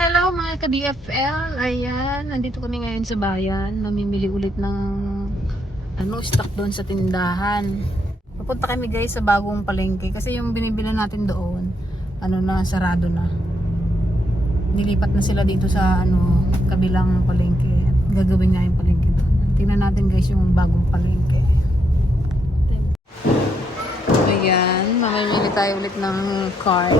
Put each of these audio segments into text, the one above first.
Hello mga ka-DFL, ayan, nandito kami ngayon sa bayan, mamimili ulit ng stock doon sa tindahan. Pupunta kami guys sa bagong palengke kasi yung binibila natin doon, sarado na. Nilipat na sila dito sa kabilang palengke. Gagawin nga yung palengke doon. Tingnan natin guys yung bagong palengke. Ayan, mamimili tayo ulit ng car.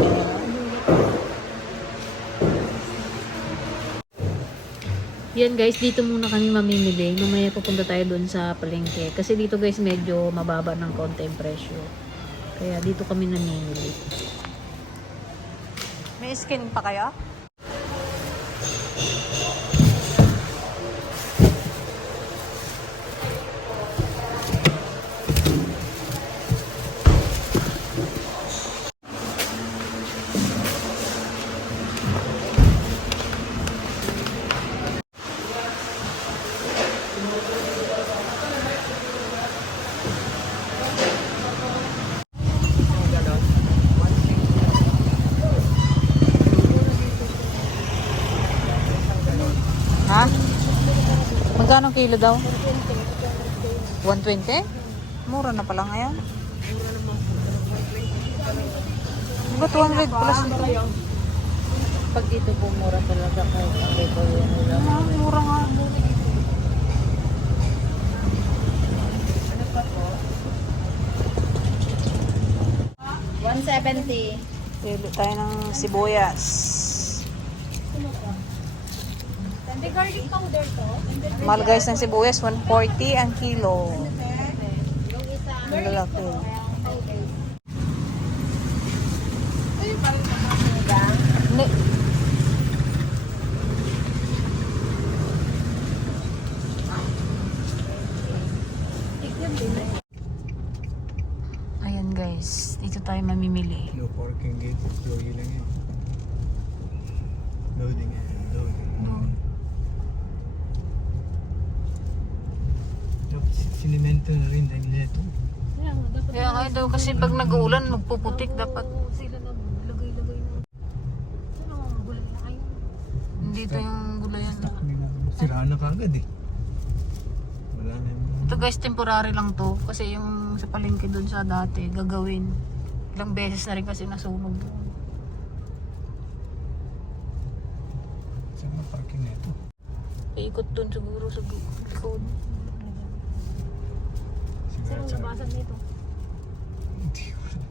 Yan guys, dito muna kami mamimili. Mamaya pupunta tayo doon sa palengke. Kasi dito guys, medyo mababa ng konti yung presyo. Kaya dito kami namimili. May skin pa kayo? Ha? Magkano kilo daw? 120? Mura na pala ngayon. Diba 200 plus ito? Pag dito po mura talaga kahit dito yung ulam. Mura nga. Ano pa po? 170. Pili tayo ng sibuyas. Hindi garlic powder to? Mahal guys ng sibuyas, 140 ang kilo. Yung isa. Ang lalaki. Hindi. Ayan guys, dito tayo mamimili. No parking gate, loading lang yan. Loading yan, loading. Dapat sinimento na rin dahil nito. Kaya nga daw kasi pag nag-uulan, magpuputik dapat. Sila na lagay-lagay na. Ano ang gulay na kayo? Dito yung gulayan. Sira na kagad eh. Wala na yung... Ito guys, temporary lang to. Kasi yung sa palengke dun sa dati, gagawin. Ilang beses na rin kasi nasunog doon. Saan ang parking na ito? Ikot dun siguro sa likod. Saan ang labasan nito? Hindi ko alam.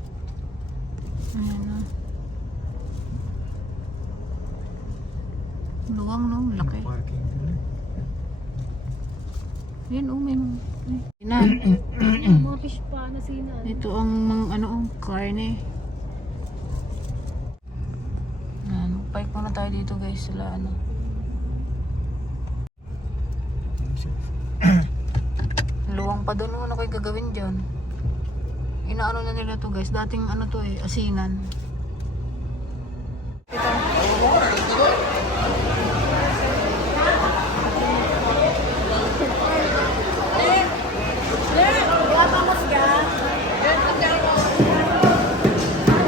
Ayan na. Luwang no, laki. No parking doon eh. Yan may na. Mga fish pa na sina. Ito ang ang karne. Park muna tayo dito guys sila Ano siya? Luwang pa doon, ano kayo gagawin dyan? Inaano na nila to guys, dating to asinan.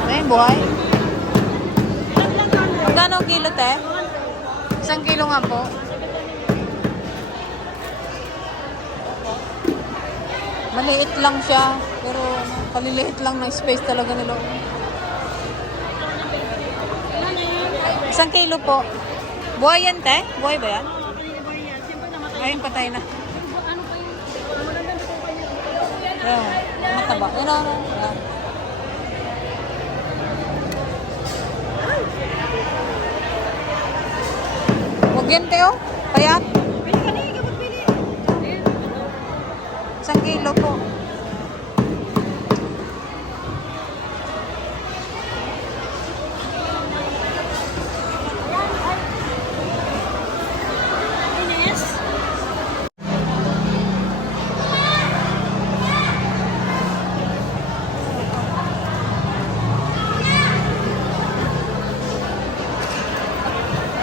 Ayun, buhay. Magkano ang kilo, te? 1 kilo nga po. Maliit lang siya, pero kaliliit lang na space talaga nila. 1 kilo po. Buhay yan, te? Buhay ba yan? Ayun, patay na. Yan, mataba. Yan o. Yan. Huwag yan, te, oh. Payat. Isang kilo po.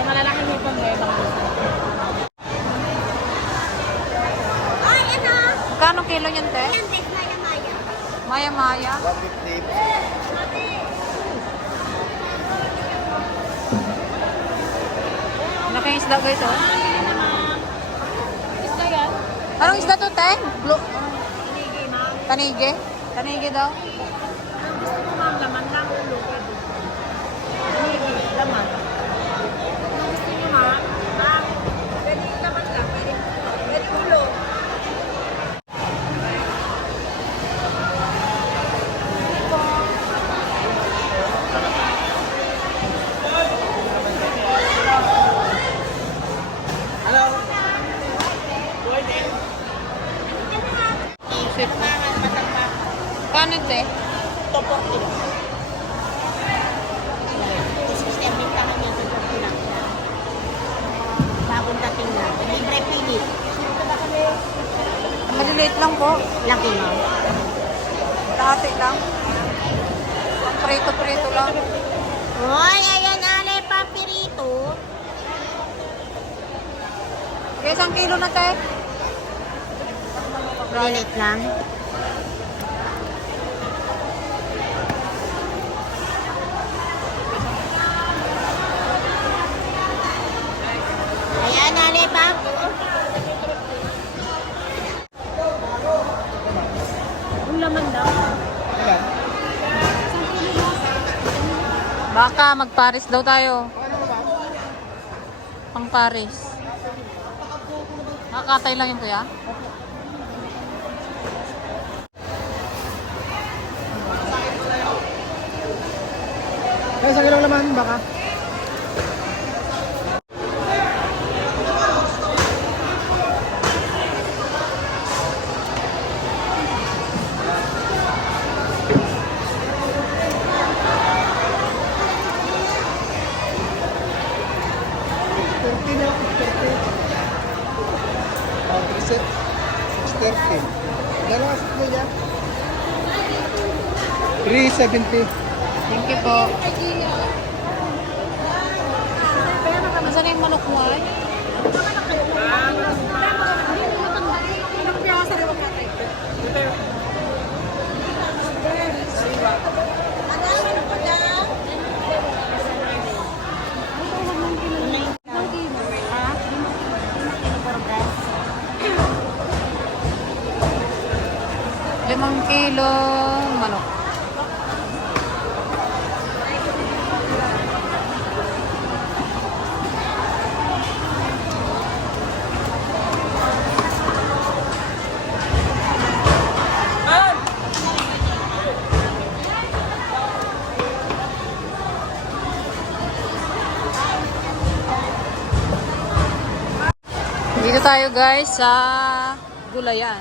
Ay, malalaki mo pang may Kano kilo niyan, te? Maya-maya. 150. Laking isda guys, oh. Isda yan? Anong isda to, te? Blue. Hinigi, ma'am. Tanige? Tanige daw. Ang gusto mo, ma'am, laman lang ulo. Pwede. Hinigi, laman. Ang gusto niyo, ma'am? Ma'am, pwede yung laman lang. Pwede ulo. Isip ko. Kano, te? Topo kilo. System bintahan niya sa topo lang. Bagong dating na. Libre pilit. Maliliit lang po. Laki, ma'am. Dati lang. Ang prito-prito lang. Hoy, ayan, ale, papirito. Kaya isang kilo na, te? Pilit lang. Ayan, ale, papo. Ang laman daw. Baka mag-Paris daw tayo. Pang Paris. Nakakatay lang yun, kuya? Kaya sa kilang laman, baka. Reset. 630. Dalawa sa niya. 370. Thank you po. Nasaan na yung manok mo ay? Limang kilo manok. Dito tayo guys sa gulayan.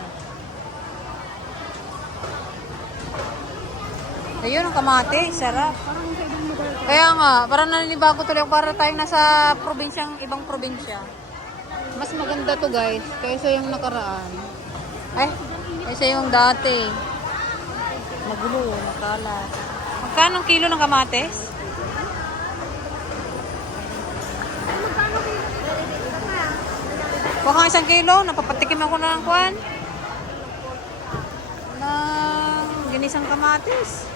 Ayun ang kamate, sarap. Kaya nga, parang naninibago tuloy ako para tayong nasa probinsyang, ibang probinsya. Mas maganda to guys, kaysa yung nakaraan. Kaysa yung dati. Magulo, makalat. Magkano ang kilo ng kamates? Huwag kang 1 kilo, napapatikim ako na ng kwan. Ng ginisang kamatis.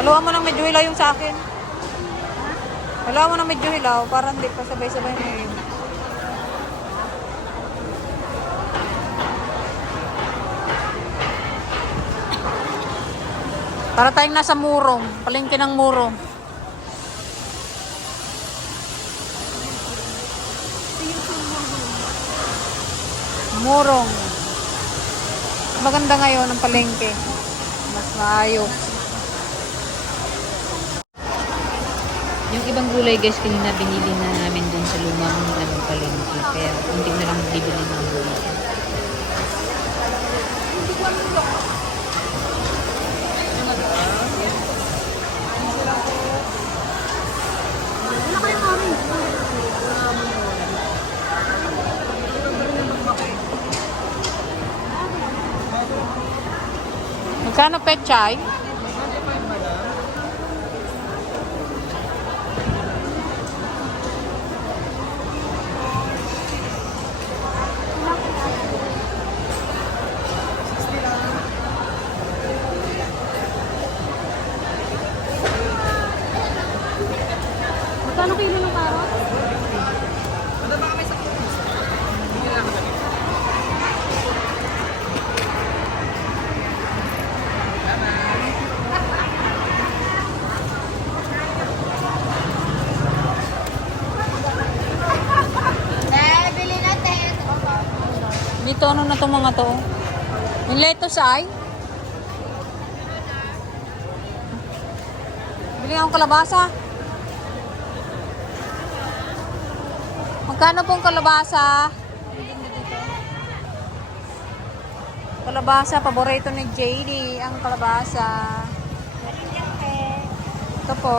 Haluan mo ng medyo hilaw yung sa akin. Haluan mo ng medyo hilaw para hindi pa sabay-sabay na yun. Para tayong nasa Murong, palengke ng Murong. Murong. maganda ngayon ang palengke. Mas maayos. Yung ibang gulay guys, kanina binili na namin dun sa lumang palengke. Kaya hindi na lang bibili ng gulay. Magkano pechay? Magkano kilo ng karot? Dito ano na itong mga to? Yung lettuce ay? Bili akong kalabasa. Magkano pong kalabasa? Kalabasa, paborito ni JD, ang kalabasa. Ito po.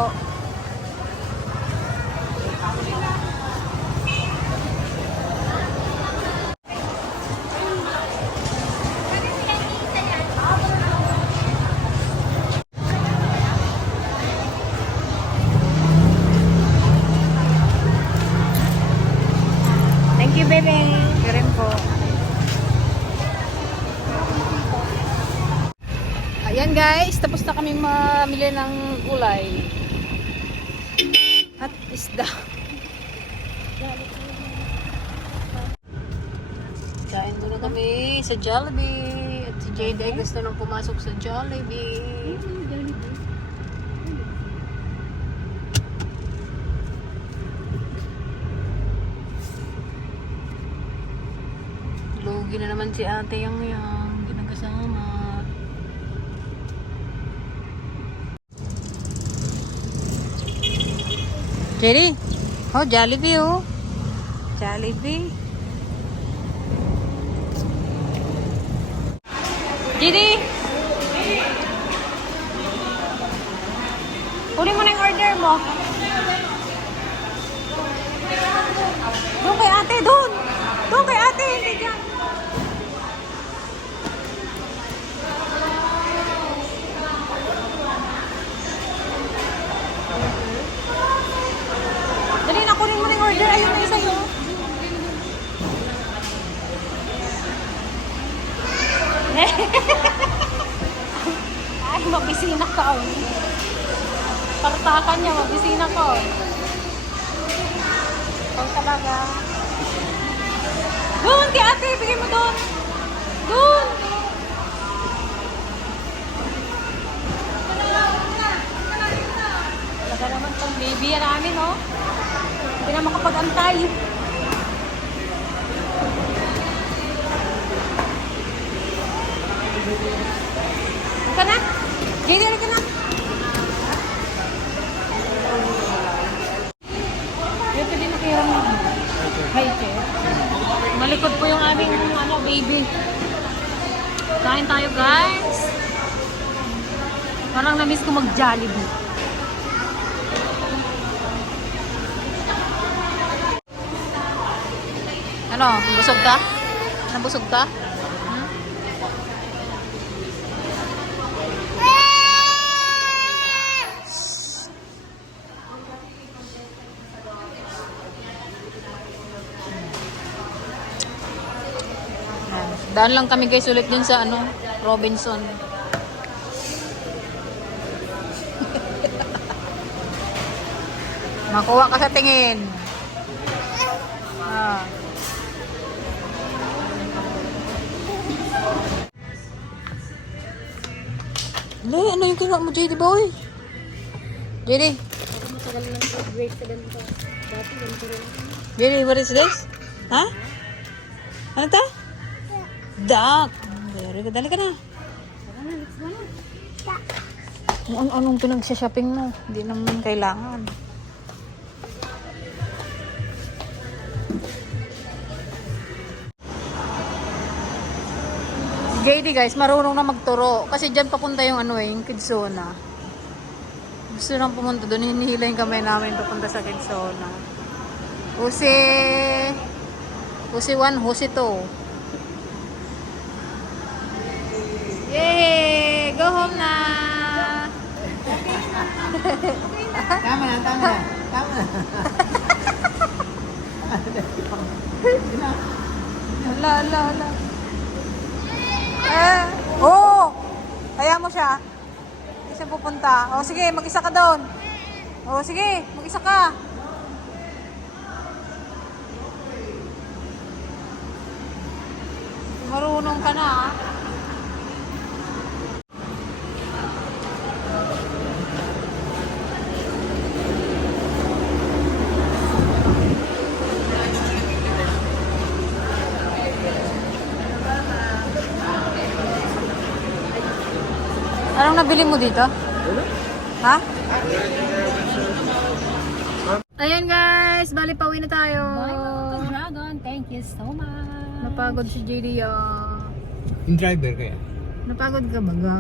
Thank you, baby. Kirin po. Ayan guys, tapos na kami mamili ng gulay. At isda. Kain muna kami sa Jollibee. At si JD ay gusto nang pumasok sa Jollibee. Lugi na naman si ate yung ginagkasama. JD, oh Jollibee oh. Jollibee. JD! Kunin mo na yung order mo. Doon kay ate, doon! Doon kay ate, hindi dyan. Dali na, kunin mo na yung order. Ayun na yung sa'yo. Ay, mabisina ka. Partakan niya, mabisina ko. Ikaw talaga. Doon, kay ate, bigay mo doon. Doon. Talaga naman tong baby namin, oh. Hindi na makapag-antay. Ka na? JD, ka na? Yung pwede nakiram na. Hi, Che. Malikod po yung aming baby. Kain tayo, guys. Parang na-miss ko mag-Jollibee. Ano? Busog ka? Nabusog ka? Daan lang kami guys ulit dun sa Robinson. Makuha ka sa tingin. Ah. Ano yung kinuha mo, JD boy? JD? JD, what is this? Ha? Ano to? Duck. Very good. Dali ka na. Tara na, let's go na. Kung anong pinag-shopping mo. Hindi naman kailangan. JD guys, marunong na magturo. Kasi dyan papunta yung yung Kidzona. Gusto nang pumunta doon. Hinihila yung kamay namin papunta sa Kidzona. Husi 1, Husi 2. Yay! Go home na! Tama na, tama na. Tama na. Hala. Oh! Kaya mo siya. Isa pupunta. O sige, mag-isa ka doon. O sige, mag-isa ka. Marunong ka na ah. Anong nabili mo dito? Ha? Ayan guys, bali pauwi na tayo. Bye mga dragon, thank you so much. Napagod si JD Yung driver kaya? Napagod ka baga?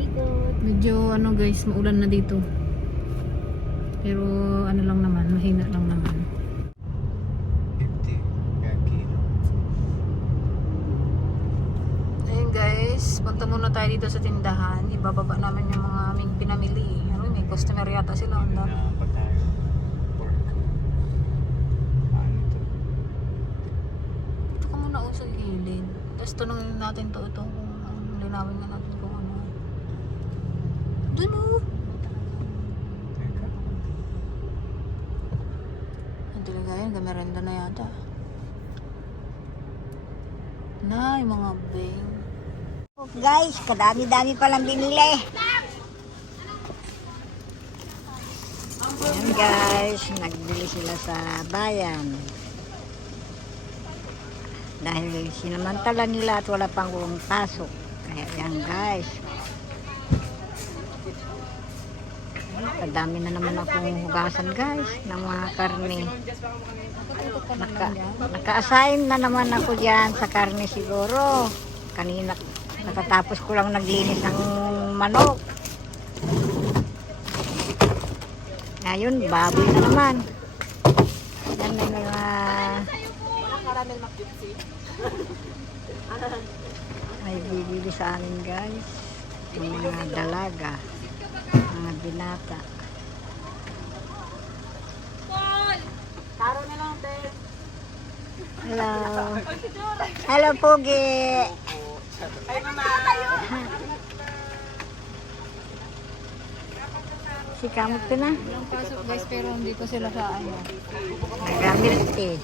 Ikot. Medyo guys, maulan na dito. Pero ano lang naman, mahina lang naman. 50 kaya kilo. Ayun guys, punta muna tayo dito sa tindahan. Ibababa namin yung mga aming pinamili. May customer yata sila. Ang dami. Pa tayo. Pork. Ano to? Ito ka muna sa gilid. Tapos tanongin natin ito kung linawin nga natin kung ano. Doon oh. Teka. Ang talaga yun, gamerenda na yata. Na, yung mga beng. Guys, kadami-dami palang binili. Yan guys, nagbili sila sa bayan. Dahil sinamantala nila at wala pang pasok. Kaya yan guys. Kadami na naman akong hugasan guys ng mga karne. Naka-assign na naman ako dyan sa karne siguro. Kanina, natatapos ko lang naglinis ng manok. Ngayon, baboy na naman. Yan na yung may bibili sa amin guys. Yung mga dalaga, mga binata. Hello. Hello, Pogi. Hi, Mama. Si Kamot ka na. Walang pasok guys, pero hindi ko sila sa ano. Nagamit eh.